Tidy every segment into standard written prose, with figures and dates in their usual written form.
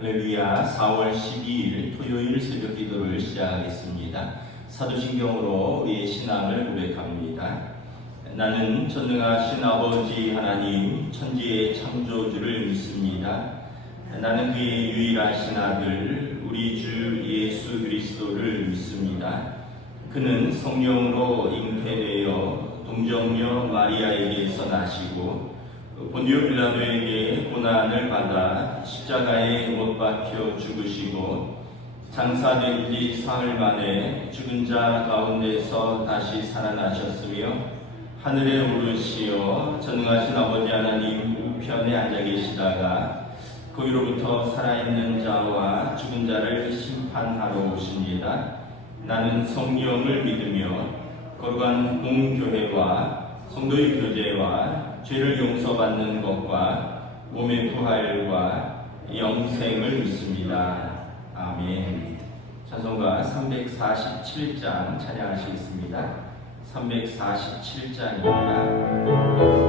할렐루야. 4월 12일 토요일 새벽 기도를 시작하겠습니다. 사도신경으로 우리의 신앙을 고백합니다. 나는 전능하신 아버지 하나님 천지의 창조주를 믿습니다. 나는 그의 유일하신 아들 우리 주 예수 그리스도를 믿습니다. 그는 성령으로 잉태되어 동정녀 마리아에게서 나시고 본디오 빌라도에게 고난을 받아 십자가에 못 박혀 죽으시고 장사된 지 사흘 만에 죽은 자 가운데서 다시 살아나셨으며 하늘에 오르시어 전능하신 아버지 하나님 우편에 앉아 계시다가 거기로부터 살아있는 자와 죽은 자를 심판하러 오십니다. 나는 성령을 믿으며 거룩한 공교회와 성도의 교제와 죄를 용서받는 것과 몸의 부활과 영생을 믿습니다. 아멘. 찬송가 347장 찬양하시겠습니다. 347장입니다.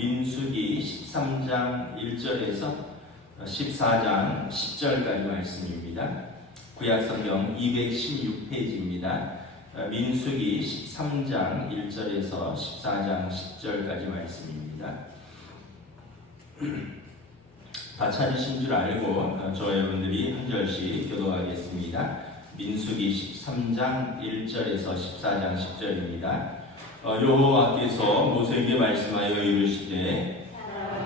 민수기 13장 1절에서 14장 10절까지 말씀입니다. 구약성경 216페이지입니다. 민수기 13장 1절에서 14장 10절까지 말씀입니다. 다 찾으신 줄 알고 저 여러분들이 한 절씩 교도하겠습니다. 민수기 13장 1절에서 14장 10절입니다. 여호와께서 모세에게 말씀하여 이르시되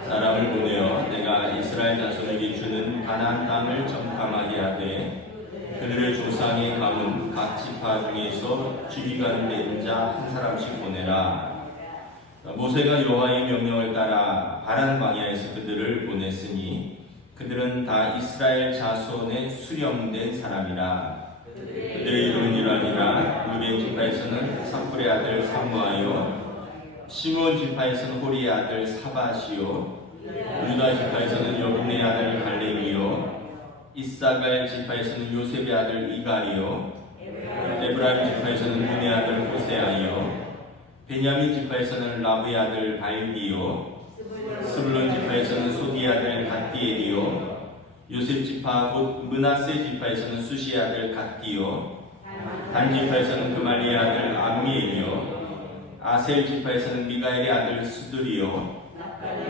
사람을 보내어 내가 이스라엘 자손에게 주는 가나안 땅을 정탐하게 하되 그들의 조상의 가문 각 지파 중에서 지휘관 된 자 한 사람씩 보내라. 모세가 여호와의 명령을 따라 바란 광야에서 그들을 보냈으니 그들은 다 이스라엘 자손의 수령된 사람이라. 그들의 이름은 이러하니라. 루벤 지파에서는 사풀의 아들 삼무하여 시므온 지파에서는 호리의 아들 사밧이요 유다 지파에서는 여분의 아들 갈렙이요 이사갈 지파에서는 요셉의 아들 이갈이요 에브라임 지파에서는 눈의 아들 호세아이요 베냐민 지파에서는 라브의 아들 발디요 스불론 지파에서는 소디의 아들 갓디엘이요 요셉 지파 곧 므낫세 지파에서는 수시의 아들 갓디요 단 지파에서는 그말리의 아들 암미엘이요 아셀 지파에서는 미가엘의 아들 수들이요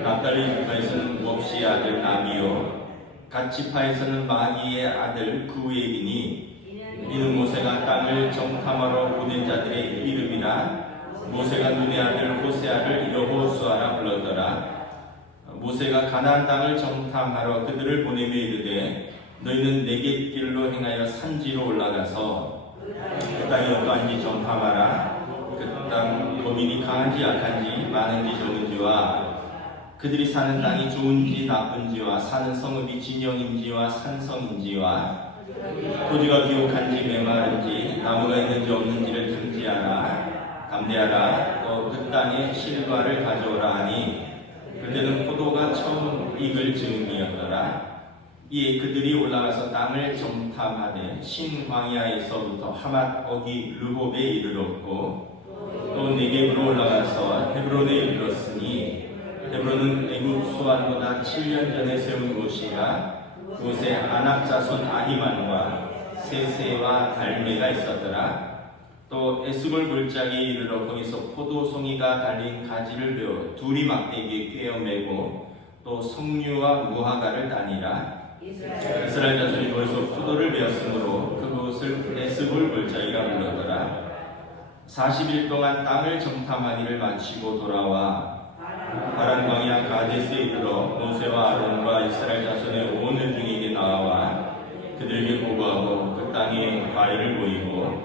납달리 지파에서는 옵시의 아들 나미요 갓 지파에서는 마기의 아들 구엘이니 이는 모세가 땅을 정탐하러 보낸 자들의 이름이라 모세가 눈의 아들 호세아를 여호수아라 불렀더라. 모세가 가나안 땅을 정탐하러 그들을 보내며 이르되 너희는 네겝길로 행하여 산지로 올라가서 그 땅이 어떠한지 정탐하라. 그 땅 거민이 강한지 약한지 많은지 적은지와 그들이 사는 땅이 좋은지 나쁜지와 사는 성읍이 진영인지와 산성인지와 토지가 비옥한지 메마른지 나무가 있는지 없는지를 담대하라. 또 그 땅에 실과를 가져오라 하니 그때는 포도가 처음 익을 즈음이었더라. 이에 그들이 올라가서 땅을 정탐하되 신광야에서부터 하맛 어기 르홉에 이르렀고 또 네겝으로 올라가서 헤브론에 이르렀으니 헤브론은 애굽 소안보다 7년 전에 세운 곳이라 그곳에 아낙 자손 아히만과 세세와 달메가 있었더라. 또 에스골 골짜기에 이르러 거기서 포도송이가 달린 가지를 베어 둘이 막대기에 꿰어 매고 또 석류와 무화과를 따니라. 이스라엘 자손이 거기서 포도를 베었으므로 그곳을 에스골 골짜기라 불렀더라. 40일 동안 땅을 정탐하기를 마치고 돌아와 파란 광야 가데스에 이르러 모세와 아론과 이스라엘 자손의 온 회중에게 나와 그들에게 보고하고 그 땅에 과일을 보이고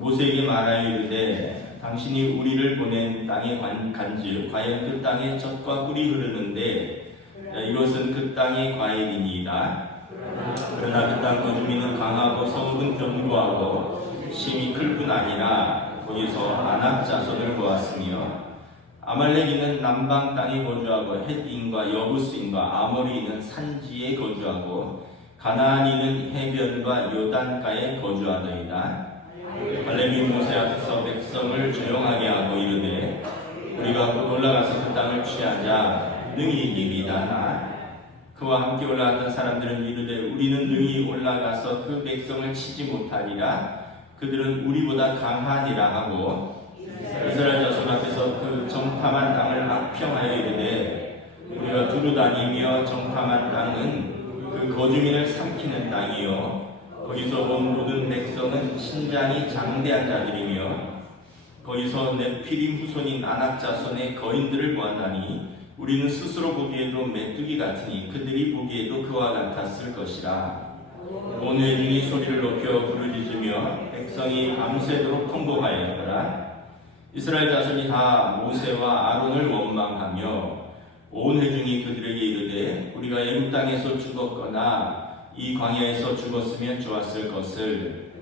모세에게 말하여 이르되 당신이 우리를 보낸 땅에 간즉 과연 그 땅에 젖과 꿀이 흐르는데 이것은 그 땅의 과일이니이다. 그러나 그 땅 거주민은 강하고 성읍은 견고하고 심이 클 뿐 아니라 거기서 아낙 자손을 보았으며 아말렉인은 남방 땅에 거주하고 헷인과 여부스인과 아모리인은 산지에 거주하고 가나안인은 해변과 요단가에 거주하더이다. 갈렙이 모세 앞에서 백성을 조용하게 하고 이르되 우리가 곧 올라가서 그 땅을 취하자 능히 이기리이다. 그와 함께 올라갔던 사람들은 이르되 우리는 능히 올라가서 그 백성을 치지 못하리라. 그들은 우리보다 강하니라 하고 이스라엘 자손 앞에서 그 정탐한 땅을 악평하여 이르되 우리가 두루 다니며 정탐한 땅은 그 거주민을 삼키는 땅이요 거기서 온 모든 백성은 신장이 장대한 자들이며 거기서 네피림 후손인 아낙 자손의 거인들을 보았나니 우리는 스스로 보기에도 메뚜기 같으니 그들이 보기에도 그와 같았을 것이라. 온 회중이 소리를 높여 부르짖으며 백성이 밤새도록 통곡하였더라. 이스라엘 자손이 다 모세와 아론을 원망하며 온 회중이 그들에게 이르되 우리가 애굽 땅에서 죽었거나 이 광야에서 죽었으면 좋았을 것을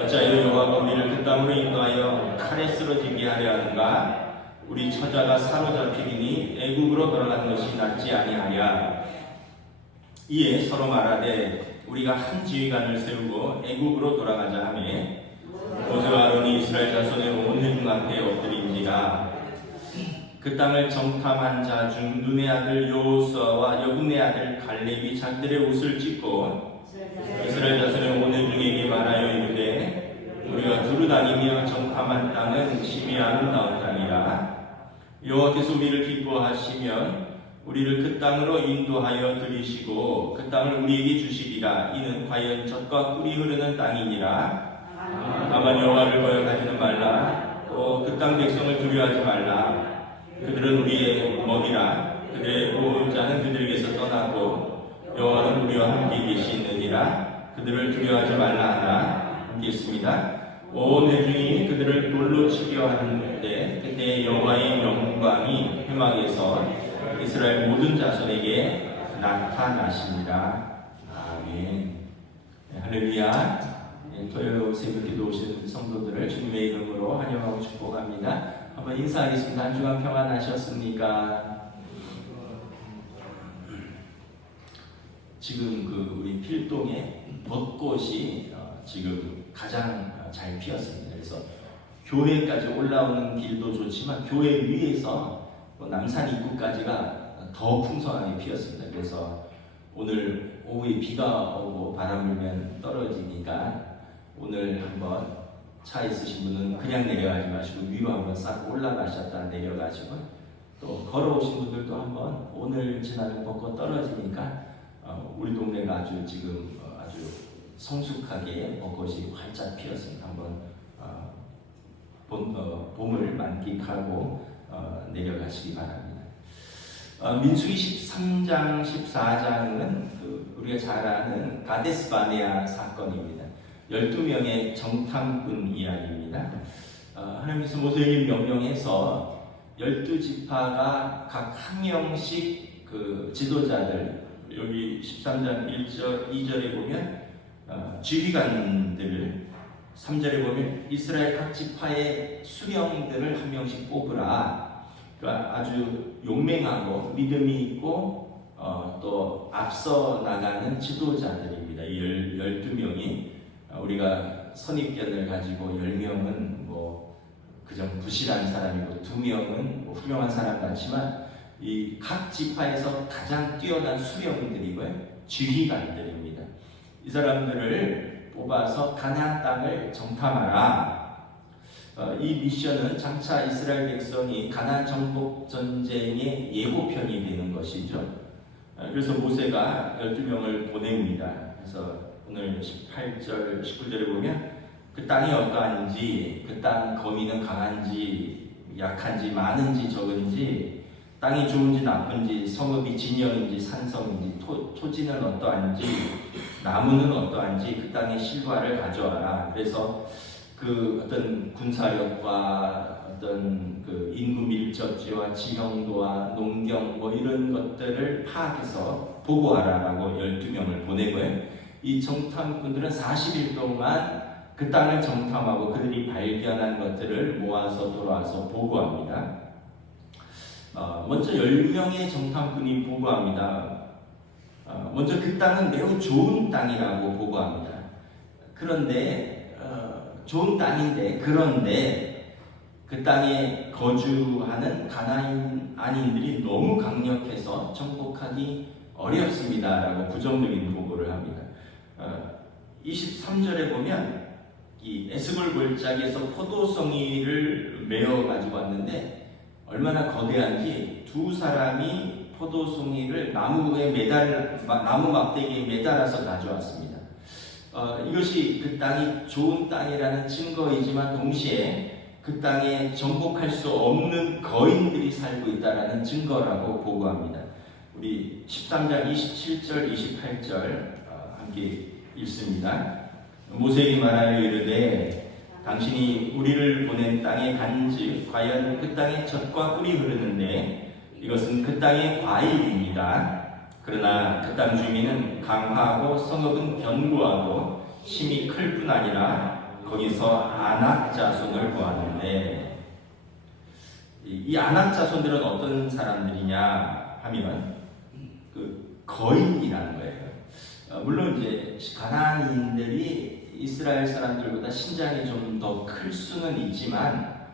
어찌하여 여호와가 우리를 그 땅으로 인도하여 칼에 쓰러지게 하려 하는가? 우리 처자가 사로잡히리니 애굽으로 돌아가는 것이 낫지 아니하랴. 이에 서로 말하되 우리가 한 지휘관을 세우고 애굽으로 돌아가자 하며 모세와 아론이 이스라엘 자손의 온 회중 앞에 엎드린지라. 그 땅을 정탐한 자 중 눈의 아들 여호수아와 여분의 아들 갈렙이 자기들의 옷을 찢고 이스라엘 자손의 온 회중에게 말하여 이르되 우리가 두루 다니며 정탐한 땅은 심히 아름다운 땅이라. 여호와께서 우리를 기뻐하시면 우리를 그 땅으로 인도하여 들이시고 그 땅을 우리에게 주시리라. 이는 과연 젖과 꿀이 흐르는 땅이니라. 다만 여호와를 거역하지는 말라. 또 그 땅 백성을 두려워하지 말라. 그들은 우리의 먹이라. 그들의 보호자는 그들에게서 떠나고 여호와는 우리와 함께 계시느니라. 그들을 두려워하지 말라 하나. 함께 있습니다. 온 회중이 그들을 돌로 치려 하는데 그때 여호와의 영광이 회막에서 이스라엘 모든 자손에게 나타나십니다. 아멘. 할렐루야. 토요일 새벽 기도 오신 성도들을 주님의 이름으로 환영하고 축복합니다. 한번 인사하겠습니다. 한 주간 평안하셨습니까? 지금 우리 필동에 벚꽃이 지금 가장 잘 피었습니다. 그래서 교회까지 올라오는 길도 좋지만 교회 위에서 남산 입구까지가 더 풍성하게 피었습니다. 그래서 오늘 오후에 비가 오고 바람 불면 떨어지니까 오늘 한번 차 있으신 분은 그냥 내려가지 마시고 위로 한번 싹 올라가셨다 내려가시고 또 걸어오신 분들도 한번 오늘 지나는 벚꽃 떨어지니까 우리 동네가 아주 지금 아주 성숙하게 벚꽃이 활짝 피었습니다. 한번 봄을 만끽하고 내려가시기 바랍니다. 민수기 13장, 14장은 우리가 잘 아는 가데스 바네아 사건입니다. 12명의 정탐꾼 이야기입니다. 하나님께서 모세에게 명령해서 12지파가 각 한 명씩 지도자들, 여기 13장 1절, 2절에 보면 지휘관들을, 3절에 보면 이스라엘 각 지파의 수령들을 한 명씩 뽑으라. 그러니까 아주 용맹하고 믿음이 있고 또 앞서 나가는 지도자들입니다. 이 12명이 우리가 선입견을 가지고 10명은 그저 부실한 사람이고 2명은 훌륭한 사람 같지만 이 각 지파에서 가장 뛰어난 수령들이고요, 지휘관들입니다. 이 사람들을 뽑아서 가나안 땅을 정탐하라. 이 미션은 장차 이스라엘 백성이 가나안 정복 전쟁의 예고편이 되는 것이죠. 그래서 모세가 12명을 보냅니다. 그래서 오늘 18절, 19절에 보면 그 땅이 어떠한지, 그 땅 거민은 강한지 약한지 많은지 적은지, 땅이 좋은지 나쁜지, 성읍이 진영인지 산성인지, 토지는 어떠한지, 나무는 어떠한지 그 땅의 실과를 가져와라. 그래서 어떤 군사력과 어떤 인구 밀접지와 지형도와 농경 이런 것들을 파악해서 보고하라라고 12명을 보내고요. 이 정탐꾼들은 40일 동안 그 땅을 정탐하고 그들이 발견한 것들을 모아서 돌아와서 보고합니다. 먼저 10명의 정탐꾼이 보고합니다. 먼저 그 땅은 매우 좋은 땅이라고 보고합니다. 그런데 좋은 땅인데 그런데 그 땅에 거주하는 가나안인들이 너무 강력해서 정복하기 어렵습니다라고 부정적인 보고를 합니다. 23절에 보면 이 에스골 골짜기에서 포도송이를 메어 가지고 왔는데 얼마나 거대한지 두 사람이 포도송이를 나무 막대기에 매달아서 가져왔습니다. 이것이 그 땅이 좋은 땅이라는 증거이지만 동시에 그 땅에 정복할 수 없는 거인들이 살고 있다는 증거라고 보고합니다. 우리 13장 27절, 28절 함께 읽습니다. 모세에게 말하여 이르되 당신이 우리를 보낸 땅에 간즉 과연 그 땅에 젖과 꿀이 흐르는데 이것은 그 땅의 과일입니다. 그러나 그 땅 주민은 강하고 성읍은 견고하고 심이 클 뿐 아니라 거기서 아낙 자손을 보았는데, 이 아낙 자손들은 어떤 사람들이냐 하면 거인이라는 거예요. 물론 이제 가나안인들이 이스라엘 사람들보다 신장이 좀 더 클 수는 있지만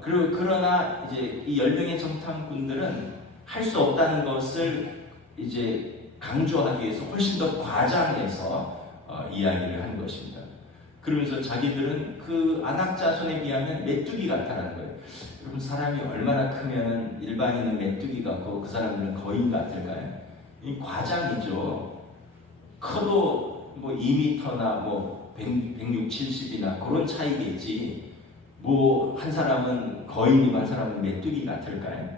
그러나 이제 이 10명의 정탐꾼들은 할 수 없다는 것을 이제 강조하기 위해서 훨씬 더 과장해서 이야기를 한 것입니다. 그러면서 자기들은 그 아낙 자손에 비하면 메뚜기 같다는 거예요. 여러분, 사람이 얼마나 크면 일반인은 메뚜기 같고 그 사람들은 거인 같을까요? 이 과장이죠. 커도 2m나 160, 70이나 그런 차이겠지. 한 사람은 거인이고 한 사람은 메뚜기 같을까요?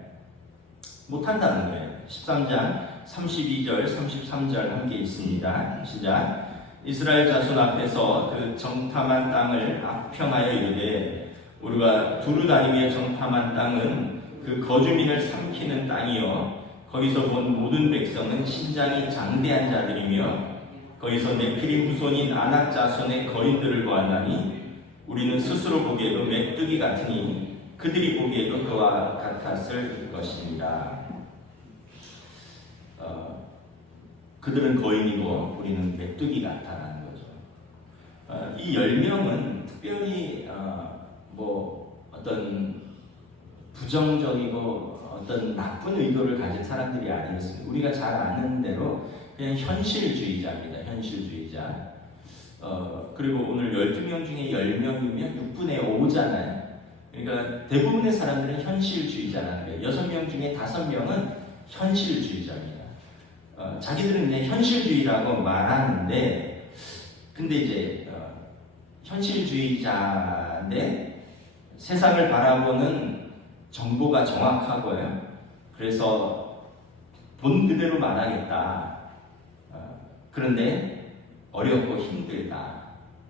못한다는 거예요. 13장 32절, 33절 함께 있습니다. 시작. 이스라엘 자손 앞에서 그 정탐한 땅을 악평하여 이르되 우리가 두루 다니며 정탐한 땅은 그 거주민을 삼키는 땅이요 거기서 본 모든 백성은 신장이 장대한 자들이며 거기서 네피림 후손인 아낙 자손의 거인들을 보았나니 우리는 스스로 보기에도 메뚜기 같으니 그들이 보기에도 그와 같았을 것입니다. 그들은 거인이고 우리는 메뚜기 같다는 거죠. 이 10명은 특별히 뭐 어떤 부정적이고 어떤 나쁜 의도를 가진 사람들이 아니었습니다. 우리가 잘 아는 대로 그냥 현실주의자입니다. 현실주의자. 그리고 오늘 12명 중에 10명이면 6분의 5잖아요. 그러니까 대부분의 사람들은 현실주의자라는 거예요. 6명 중에 5명은 현실주의자입니다. 자기들은 이제 현실주의라고 말하는데, 근데 이제 현실주의자인데 세상을 바라보는 정보가 정확하고요. 그래서 본 그대로 말하겠다. 그런데 어렵고 힘들다.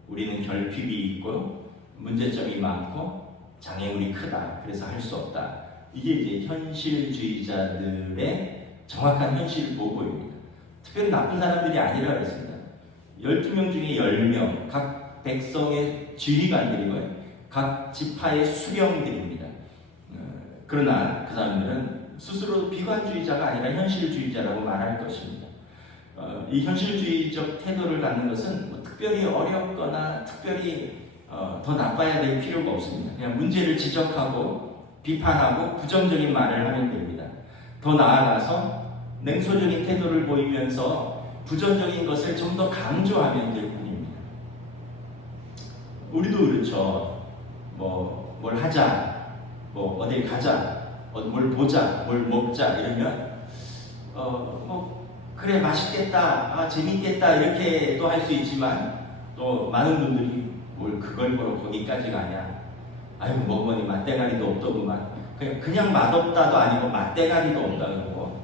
우리는 결핍이 있고 문제점이 많고 장애물이 크다. 그래서 할 수 없다. 이게 이제 현실주의자들의 정확한 현실 보고입니다. 특별히 나쁜 사람들이 아니라 그랬습니다. 12명 중에 10명, 각 백성의 지휘관들이고요. 각 지파의 수령들입니다. 그러나 그 사람들은 스스로 비관주의자가 아니라 현실주의자라고 말할 것입니다. 이 현실주의적 태도를 갖는 것은 뭐 특별히 어렵거나 특별히 더 나빠야 될 필요가 없습니다. 그냥 문제를 지적하고 비판하고 부정적인 말을 하면 됩니다. 더 나아가서 냉소적인 태도를 보이면서 부정적인 것을 좀 더 강조하면 될 뿐입니다. 우리도 그렇죠. 뭘 하자, 뭐 어딜 가자, 뭘 보자, 뭘 먹자 이러면 그래 맛있겠다, 재밌겠다 이렇게도 할 수 있지만 또 많은 분들이 뭘 그걸 보러 거기까지 가냐? 아이고 먹으니 맛대가리도 없더구만. 그냥 맛없다도 아니고 맛대가리도 없다 그러고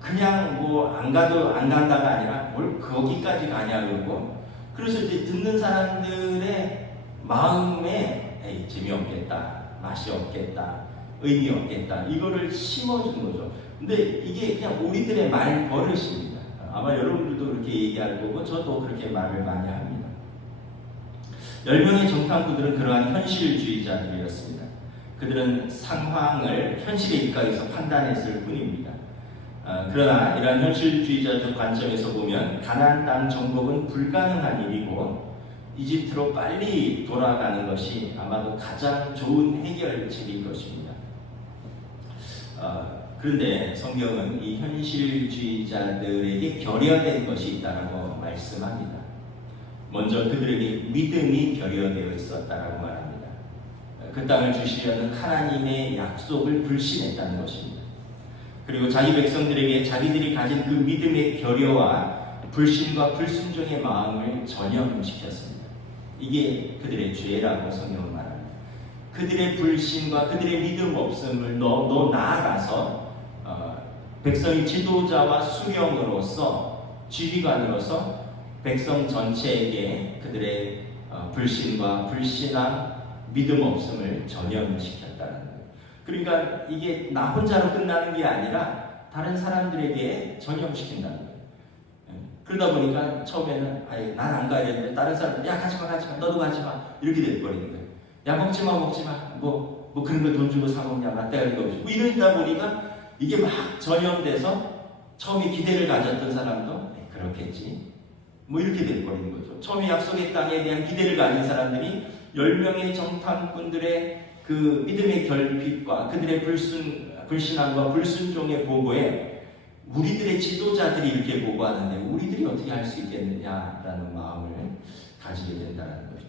그냥 뭐 안 간다가 아니라 뭘 거기까지 가냐 그러고 그래서 이제 듣는 사람들의 마음에 에이 재미없겠다, 맛이 없겠다, 의미 없겠다 이거를 심어주는 거죠. 근데 이게 그냥 우리들의 말 버릇입니다. 아마 여러분들도 그렇게 얘기할 거고 저도 그렇게 말을 많이 합니다. 10명의 정탐꾼들은 그러한 현실주의자들이었습니다. 그들은 상황을 현실에 입각해서 판단했을 뿐입니다. 그러나 이러한 현실주의자적 관점에서 보면 가나안 땅 정복은 불가능한 일이고 이집트로 빨리 돌아가는 것이 아마도 가장 좋은 해결책일 것입니다. 그런데 성경은 이 현실주의자들에게 결여된 것이 있다고 말씀합니다. 먼저 그들에게 믿음이 결여되어 있었다라고 말합니다. 그 땅을 주시려는 하나님의 약속을 불신했다는 것입니다. 그리고 자기 백성들에게 자기들이 가진 그 믿음의 결여와 불신과 불순종의 마음을 전염시켰습니다. 이게 그들의 죄라고 성경은 말합니다. 그들의 불신과 그들의 믿음 없음을 너 나아가서 백성의 지도자와 수령으로서 지휘관으로서 백성 전체에게 그들의 불신과 불신앙, 믿음 없음을 전염시켰다는 거예요. 그러니까 이게 나 혼자로 끝나는 게 아니라 다른 사람들에게 전염시킨다는 거예요. 그러다 보니까 처음에는 난 안 가야 되는데 다른 사람들 야 가지마 너도 가지마 이렇게 돼버리는 거예요. 야 먹지마 뭐 그런 걸 돈 주고 사 먹냐 맛대가리가 없이 뭐 이러다 보니까 이게 막 전염돼서 처음에 기대를 가졌던 사람도 그렇겠지 뭐 이렇게 돼버리는 거죠. 처음에 약속의 땅에 대한 기대를 가진 사람들이 10명의 정탐꾼들의 그 믿음의 결핍과 그들의 불신앙과 불순종의 보고에 우리들의 지도자들이 이렇게 보고하는데 우리들이 어떻게 할 수 있겠느냐라는 마음을 가지게 된다는 거죠.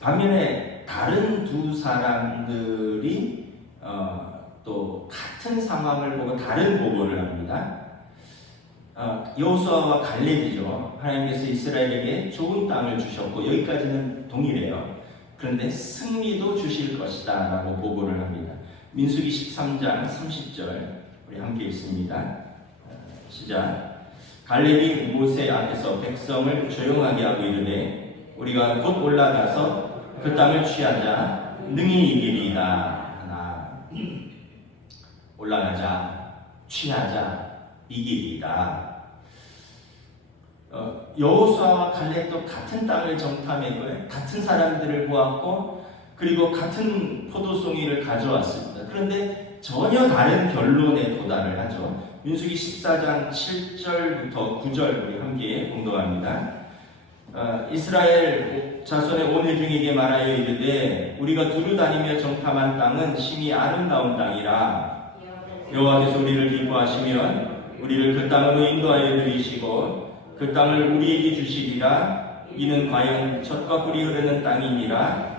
반면에 다른 두 사람들이 또 같은 상황을 보고 다른 보고를 합니다. 여호수아와 갈렙이죠. 하나님께서 이스라엘에게 좋은 땅을 주셨고 여기까지는 동일해요. 그런데 승리도 주실 것이다 라고 보고를 합니다. 민수기 13장 30절 우리 함께 읽습니다. 시작. 갈렙이 모세 앞에서 백성을 조용하게 하고 이르되 우리가 곧 올라가서 그 땅을 취하자 능히 이기리이다 하나 올라가자 취하자 이기리이다. 여호수아와 갈렙도 같은 땅을 정탐했고요. 같은 사람들을 보았고 그리고 같은 포도송이를 가져왔습니다. 그런데 전혀 다른 결론에 도달을 하죠. 민수기 14장 7절부터 9절 우리 함께 공독합니다. 이스라엘 자손의 온 회중에게 말하여 이르되 우리가 두루 다니며 정탐한 땅은 심히 아름다운 땅이라. 여호와께서 우리를 기뻐하시면 우리를 그 땅으로 인도하여 들이시고 그 땅을 우리에게 주시리라. 이는 과연 젖과 꿀이 흐르는 땅이니라.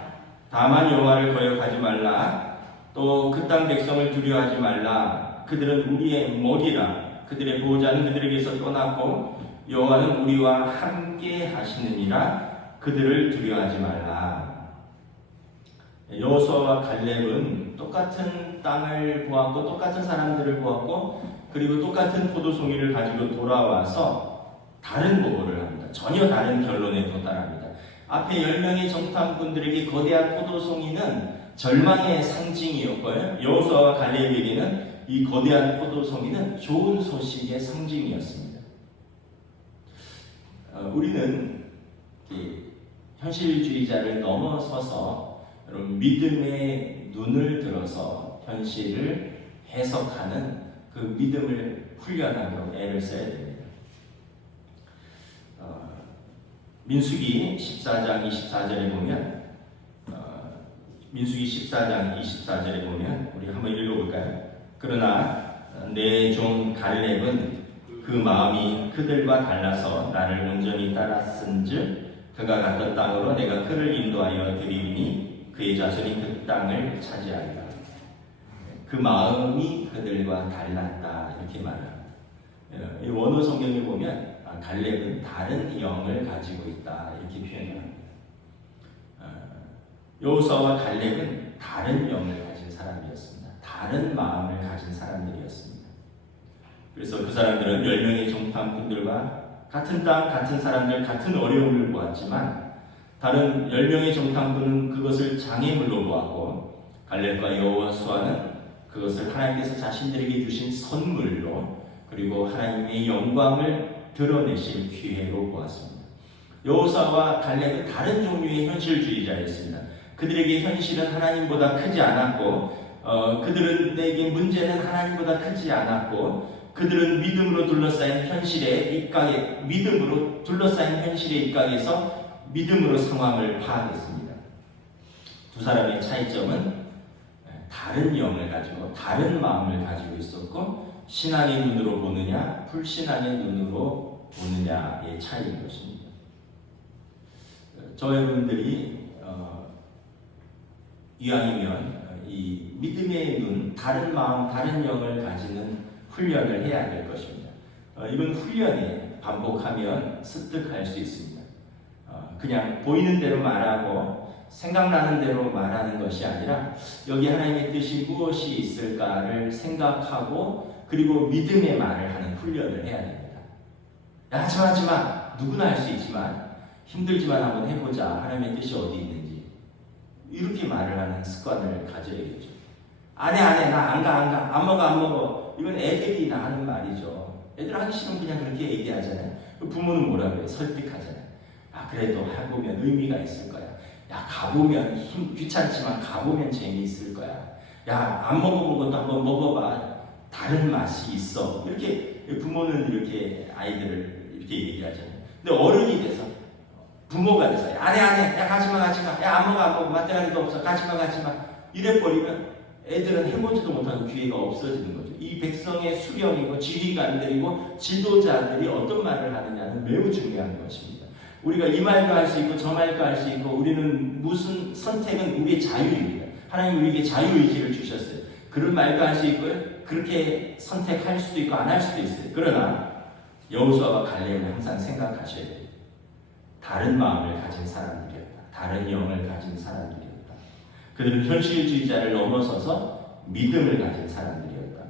다만 여호와를 거역하지 말라. 또 그 땅 백성을 두려워하지 말라. 그들은 우리의 먹이라. 그들의 보호자는 그들에게서 떠났고 여호와는 우리와 함께 하시느니라. 그들을 두려워하지 말라. 여호수아와 갈렙은 똑같은 땅을 보았고 똑같은 사람들을 보았고 그리고 똑같은 포도송이를 가지고 돌아와서 다른 보고를 합니다. 전혀 다른 결론에 도달합니다. 앞에 10명의 정탐꾼들에게 거대한 포도송이는 절망의 상징이었고요. 여호수아와 갈렙에게는 이 거대한 포도송이는 좋은 소식의 상징이었습니다. 우리는 현실주의자를 넘어서서 여러분 믿음의 눈을 들어서 현실을 해석하는 그 믿음을 훈련하고 애를 써야 됩니다. 민수기 14장 24절에 보면 민수기 14장 24절에 보면 우리 한번 읽어볼까요? 그러나 내 종 갈렙은 그 마음이 그들과 달라서 나를 온전히 따랐은즉 그가 갔던 땅으로 내가 그를 인도하여 드리니 그의 자손이 그 땅을 차지하리라. 그 마음이 그들과 달랐다 이렇게 말합니다. 이 원어 성경에 보면 갈렙은 다른 영을 가지고 있다 이렇게 표현합니다. 여호수아와 갈렙은 다른 영을 가진 사람이었습니다. 다른 마음을 가진 사람들이었습니다. 그래서 그 사람들은 10명의 정탐꾼들과 같은 땅, 같은 사람들, 같은 어려움을 보았지만 다른 10명의 정탐꾼은 그것을 장애물로 보았고 갈렙과 여호수아는 그것을 하나님께서 자신들에게 주신 선물로 그리고 하나님의 영광을 드러내실 기회로 보았습니다. 여호수아와 갈렙은 다른 종류의 현실주의자였습니다. 그들에게 현실은 하나님보다 크지 않았고 그들에게 문제는 하나님보다 크지 않았고 그들은 믿음으로 둘러싸인 현실에 입각에 믿음으로 둘러싸인 현실에 입각해서 믿음으로 상황을 파악했습니다. 두 사람의 차이점은 다른 영을 가지고 다른 마음을 가지고 있었고 신앙의 눈으로 보느냐 불신앙의 눈으로 보느냐의 차이인 것입니다. 저 여러분들이 이왕이면 이 믿음의 눈, 다른 마음, 다른 영을 가지는 훈련을 해야 될 것입니다. 이런 훈련에 반복하면 습득할 수 있습니다. 그냥 보이는 대로 말하고 생각나는 대로 말하는 것이 아니라 여기 하나님의 뜻이 무엇이 있을까를 생각하고 그리고 믿음의 말을 하는 훈련을 해야 됩니다. 야, 하지마 누구나 할 수 있지만 힘들지만 한번 해보자. 하나님의 뜻이 어디 있는지 이렇게 말을 하는 습관을 가져야겠죠. 안 해, 나 안 가, 안 먹어. 이건 애들이 나 하는 말이죠. 애들 하기 싫으면 그냥 그렇게 얘기하잖아요. 부모는 뭐라 그래요? 설득하잖아요. 그래도 해보면 의미가 있을 거야. 가보면 귀찮지만 가보면 재미있을 거야. 안 먹어본 것도 한번 먹어봐. 다른 맛이 있어. 이렇게 부모는 이렇게 아이들을 이렇게 얘기하잖아요. 근데 어른이 돼서 부모가 돼서 안 해. 가지마. 안 먹어. 맛대가리도 없어. 가지마. 이래버리면 애들은 해보지도 못하는 기회가 없어지는 거죠. 이 백성의 수령이고 지휘관들이고 지도자들이 어떤 말을 하느냐는 매우 중요한 것입니다. 우리가 이 말도 할 수 있고 저 말도 할 수 있고 우리는 무슨 선택은 우리의 자유입니다. 하나님 우리에게 자유의지를 주셨어요. 그런 말도 할 수 있고요. 그렇게 선택할 수도 있고 안 할 수도 있어요. 그러나 여호수아와 갈렙은 항상 생각하셔야 돼요. 다른 마음을 가진 사람들이었다. 다른 영을 가진 사람들이었다. 그들은 현실주의자를 넘어서서 믿음을 가진 사람들이었다.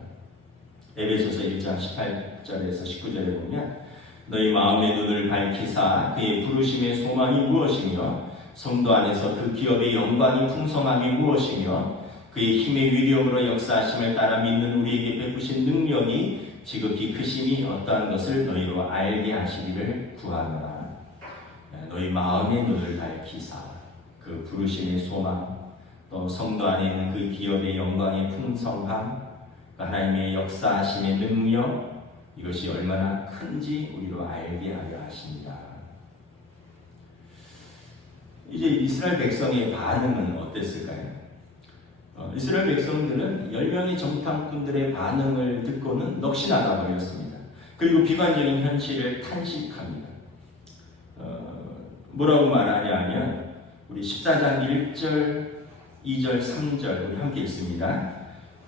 에베소서 1장 18절에서 19절에 보면 너희 마음의 눈을 밝히사 그의 부르심의 소망이 무엇이며 성도 안에서 그 기업의 영광이 풍성함이 무엇이며 그의 힘의 위력으로 역사하심을 따라 믿는 우리에게 베푸신 능력이 지극히 크심이 어떠한 것을 너희로 알게 하시기를 구하노라. 너희 마음의 눈을 밝히사 그 부르심의 소망 또 성도 안에 있는 그 기업의 영광의 풍성함, 하나님의 역사하심의 능력, 이것이 얼마나 큰지 우리로 알게 하려 하십니다. 이제 이스라엘 백성의 반응은 어땠을까요? 이스라엘 백성들은 10명의 정탐꾼들의 반응을 듣고는 넋이 나가버렸습니다. 그리고 비관적인 현실을 탄식합니다. 뭐라고 말하냐 하면 우리 14장 1절, 2절, 3절 우리 함께 읽습니다.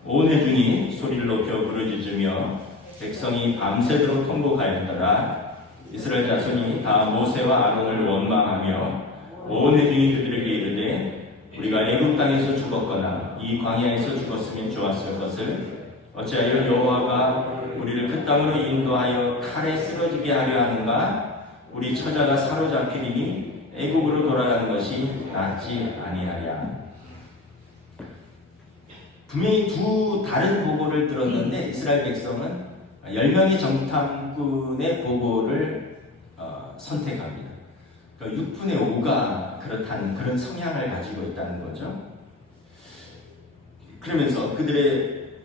온 회중이 소리를 높여 부르짖으며 백성이 밤새도록 통곡하였더라. 이스라엘 자손이 다 모세와 아론을 원망하며 온 회중이 그들에게 이르되 우리가 애굽 땅에서 죽었거나 이 광야에서 죽었으면 좋았을 것을 어찌하여 여호와가 우리를 그 땅으로 인도하여 칼에 쓰러지게 하려 하는가? 우리 처자가 사로잡히니 애굽으로 돌아가는 것이 낫지 아니하랴. 분명히 두 다른 보고를 들었는데 이스라엘 백성은 10명의 정탐꾼의 보고를 선택합니다. 그러니까 6분의 5가 그렇다는 그런 성향을 가지고 있다는 거죠. 그러면서 그들의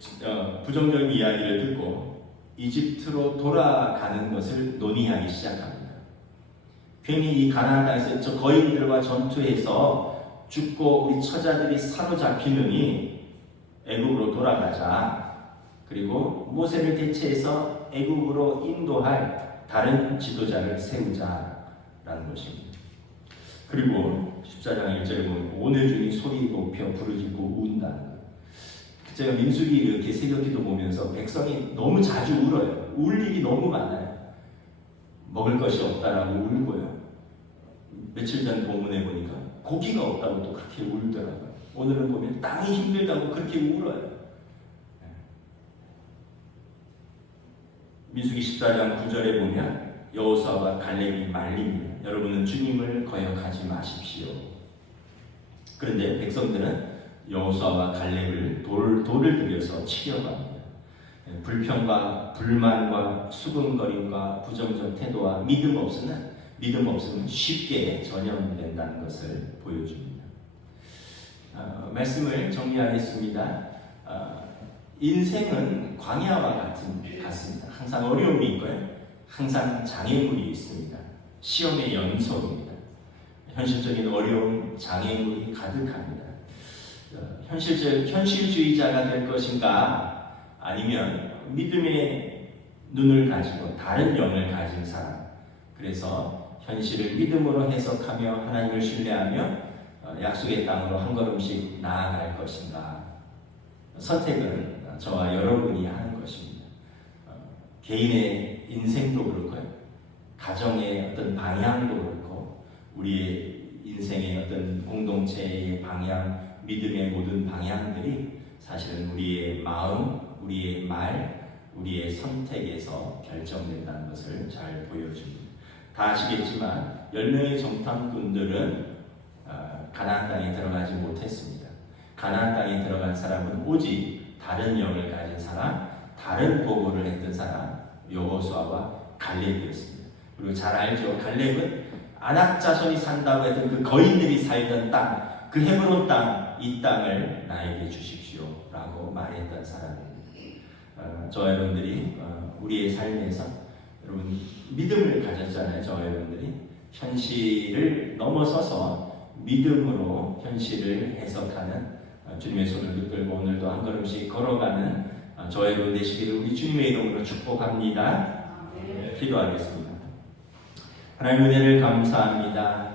부정적인 이야기를 듣고 이집트로 돌아가는 것을 논의하기 시작합니다. 괜히 이 가나안 땅에서 저 거인들과 전투해서 죽고 우리 처자들이 사로잡히느니 애굽으로 돌아가자. 그리고 모세를 대체해서 애굽으로 인도할 다른 지도자를 세우자라는 것입니다. 그리고 14장 1절에 보면 온 회중이 소리 높여 부르짖고 운다는 거예요. 제가 민수기 이렇게 새벽기도 보면서 백성이 너무 자주 울어요. 울 일이 너무 많아요. 먹을 것이 없다라고 울고요. 며칠 전 본문에 보니까 고기가 없다고 또 그렇게 울더라고요. 오늘은 보면 땅이 힘들다고 그렇게 울어요. 민수기 14장 9절에 보면 여호수아와 갈렙이 말립니다. 여러분은 주님을 거역하지 마십시오. 그런데 백성들은 여호수아와 갈렙을 돌을 들여서 치려고 합니다. 불평과 불만과 수근거림과 부정적 태도와 믿음 없음은 쉽게 전염된다는 것을 보여줍니다. 말씀을 정리하겠습니다. 인생은 광야와 같습니다. 항상 어려움이 있고요. 항상 장애물이 있습니다. 시험의 연속입니다. 현실적인 어려움, 장애물이 가득합니다. 현실주의자가 될 것인가 아니면 믿음의 눈을 가지고 다른 영을 가진 사람, 그래서 현실을 믿음으로 해석하며 하나님을 신뢰하며 약속의 땅으로 한 걸음씩 나아갈 것인가. 선택은 저와 여러분이 하는 것입니다. 개인의 인생도 그렇고요. 가정의 어떤 방향도 그렇고 우리의 인생의 어떤 공동체의 방향, 믿음의 모든 방향들이 사실은 우리의 마음, 우리의 말, 우리의 선택에서 결정된다는 것을 잘 보여줍니다. 다 아시겠지만 10명의 정탐꾼들은 가나안 땅에 들어가지 못했습니다. 가나안 땅에 들어간 사람은 오직 다른 영을 가진 사람, 다른 보고를 했던 사람, 여호수아와 갈렙이었습니다. 그리고 잘 알죠. 갈렙은 아낙 자손이 산다고 했던 그 거인들이 살던 땅, 그 헤브론 땅, 이 땅을 나에게 주십시오 라고 말했던 사람입니다. 저와 여러분들이 우리의 삶에서 여러분 믿음을 가졌잖아요. 저와 여러분들이 현실을 넘어서서 믿음으로 현실을 해석하는 주님의 손을 붙들고 오늘도 한 걸음씩 걸어가는 저와 여러분 되시기를 우리 주님의 이름으로 축복합니다. 기도하겠습니다. 하나님 은혜를 감사합니다.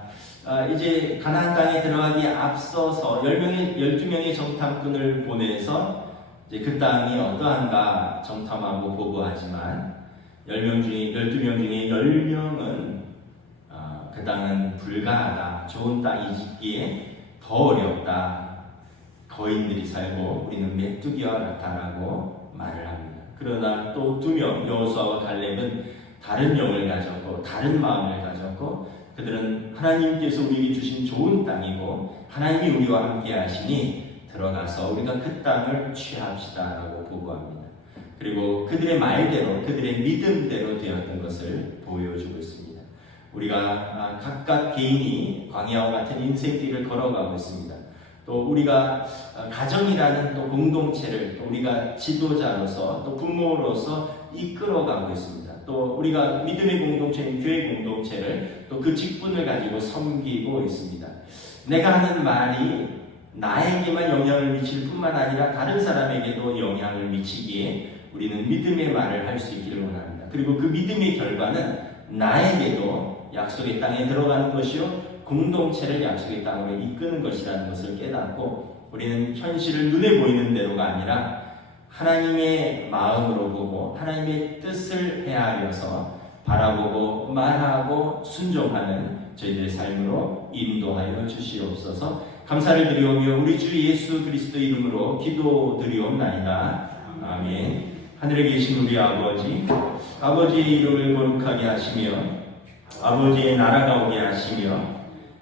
이제 가나안 땅에 들어가기에 앞서서 12명의 정탐꾼을 보내서 이제 그 땅이 어떠한가 정탐하고 보고하지만 12명 중에 10명은 그 땅은 불가하다, 좋은 땅이기에 더 어렵다, 거인들이 살고 우리는 메뚜기와 같다라고 말을 합니다. 그러나 또 2명 여호수아와 갈렙은 다른 영을 가졌고 다른 마음을 가졌고 그들은 하나님께서 우리에게 주신 좋은 땅이고 하나님이 우리와 함께 하시니 들어가서 우리가 그 땅을 취합시다라고 보고합니다. 그리고 그들의 말대로 그들의 믿음대로 되었던 것을 보여주고 있습니다. 우리가 각각 개인이 광야와 같은 인생길을 걸어가고 있습니다. 또 우리가 가정이라는 또 공동체를 또 우리가 지도자로서 또 부모로서 이끌어가고 있습니다. 또 우리가 믿음의 공동체인 교회 공동체를 또 그 직분을 가지고 섬기고 있습니다. 내가 하는 말이 나에게만 영향을 미칠 뿐만 아니라 다른 사람에게도 영향을 미치기에 우리는 믿음의 말을 할 수 있기를 원합니다. 그리고 그 믿음의 결과는 나에게도 약속의 땅에 들어가는 것이요 공동체를 약속의 땅으로 이끄는 것이라는 것을 깨닫고 우리는 현실을 눈에 보이는 대로가 아니라 하나님의 마음으로 보고 하나님의 뜻을 헤아려서 바라보고 말하고 순종하는 저희들의 삶으로 인도하여 주시옵소서. 감사를 드리오며 우리 주 예수 그리스도 이름으로 기도드리옵나이다. 아멘. 하늘에 계신 우리 아버지, 아버지의 이름을 거룩하게 하시며 아버지의 나라가 오게 하시며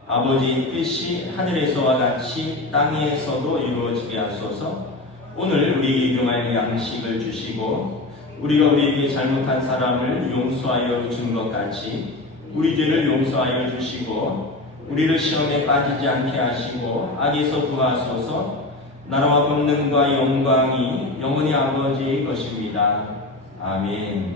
아버지의 뜻이 하늘에서와 같이 땅에서도 이루어지게 하소서. 오늘 우리에게 일용할 양식을 주시고 우리가 우리에게 잘못한 사람을 용서하여 준 것 같이 우리 죄를 용서하여 주시고 우리를 시험에 빠지지 않게 하시고 악에서 구하소서. 나라와 권능과 영광이 영원히 아버지의 것입니다. 아멘.